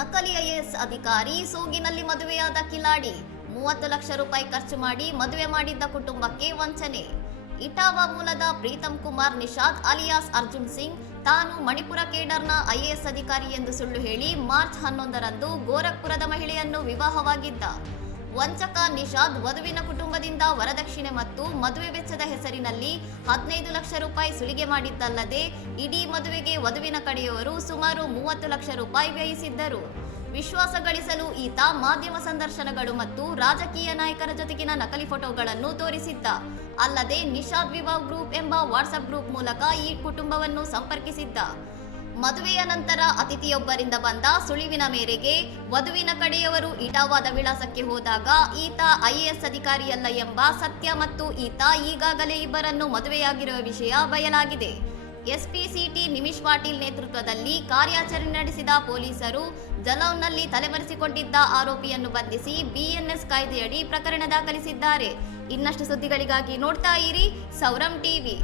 ನಕಲಿ ಐಎಎಸ್ ಅಧಿಕಾರಿ ಸೋಗಿನಲ್ಲಿ ಮದುವೆಯಾದ ಕಿಲಾಡಿ 30 ಲಕ್ಷ ರೂಪಾಯಿ ಖರ್ಚು ಮಾಡಿ ಮದುವೆ ಮಾಡಿದ್ದ ಕುಟುಂಬಕ್ಕೆ ವಂಚನೆ. ಇಟಾವಾ ಮೂಲದ ಪ್ರೀತಮ್ ಕುಮಾರ್ ನಿಷಾದ್ ಅಲಿಯಾಸ್ ಅರ್ಜುನ್ ಸಿಂಗ್ ತಾನು ಮಣಿಪುರ ಕೇಡರ್ನ ಐಎಎಸ್ ಅಧಿಕಾರಿ ಎಂದು ಸುಳ್ಳು ಹೇಳಿ ಮಾರ್ಚ್ 11ರಂದು ಗೋರಖ್ಪುರದ ಮಹಿಳೆಯನ್ನು ವಿವಾಹವಾಗಿದ್ದ. ವಂಚಕ ನಿಷಾದ್ ವಧುವಿನ ಕುಟುಂಬದಿಂದ ವರದಕ್ಷಿಣೆ ಮತ್ತು ಮದುವೆ ವೆಚ್ಚದ ಹೆಸರಿನಲ್ಲಿ 15 ಲಕ್ಷ ರೂಪಾಯಿ ಸುಲಿಗೆ ಮಾಡಿದ್ದಲ್ಲದೆ ಇಡೀ ಮದುವೆಗೆ ವಧುವಿನ ಕಡೆಯವರು ಸುಮಾರು 30 ಲಕ್ಷ ರೂಪಾಯಿ ವ್ಯಯಿಸಿದ್ದರು. ವಿಶ್ವಾಸ ಗಳಿಸಲು ಈತ ಮಾಧ್ಯಮ ಸಂದರ್ಶನಗಳು ಮತ್ತು ರಾಜಕೀಯ ನಾಯಕರ ಜೊತೆಗಿನ ನಕಲಿ ಫೋಟೋಗಳನ್ನು ತೋರಿಸಿದ್ದ. ಅಲ್ಲದೆ ನಿಷಾದ್ ವಿವಾಹ್ ಗ್ರೂಪ್ ಎಂಬ ವಾಟ್ಸ್ಆಪ್ ಗ್ರೂಪ್ ಮೂಲಕ ಈ ಕುಟುಂಬವನ್ನು ಸಂಪರ್ಕಿಸಿದ್ದ. ಮದುವೆಯ ನಂತರ ಅತಿಥಿಯೊಬ್ಬರಿಂದ ಬಂದ ಸುಳಿವಿನ ಮೇರೆಗೆ ವಧುವಿನ ಕಡೆಯವರು ಇಟಾವಾದ ವಿಳಾಸಕ್ಕೆ ಹೋದಾಗ ಈತ ಐಎಎಸ್ ಅಧಿಕಾರಿಯಲ್ಲ ಎಂಬ ಸತ್ಯ ಮತ್ತು ಈತ ಈಗಾಗಲೇ ಇಬ್ಬರನ್ನು ಮದುವೆಯಾಗಿರುವ ವಿಷಯ ಬಯಲಾಗಿದೆ. ಎಸ್ಪಿ ಸಿಟಿ ನಿಮಿಷ್ ಪಾಟೀಲ್ ನೇತೃತ್ವದಲ್ಲಿ ಕಾರ್ಯಾಚರಣೆ ನಡೆಸಿದ ಪೊಲೀಸರು ಜಲೌನ್ನಲ್ಲಿ ತಲೆಮರೆಸಿಕೊಂಡಿದ್ದ ಆರೋಪಿಯನ್ನು ಬಂಧಿಸಿ ಬಿಎನ್ಎಸ್ ಕಾಯ್ದೆಯಡಿ ಪ್ರಕರಣ ದಾಖಲಿಸಿದ್ದಾರೆ. ಇನ್ನಷ್ಟು ಸುದ್ದಿಗಳಿಗಾಗಿ ನೋಡ್ತಾ ಇರಿ ಸೌರಂ ಟಿವಿ.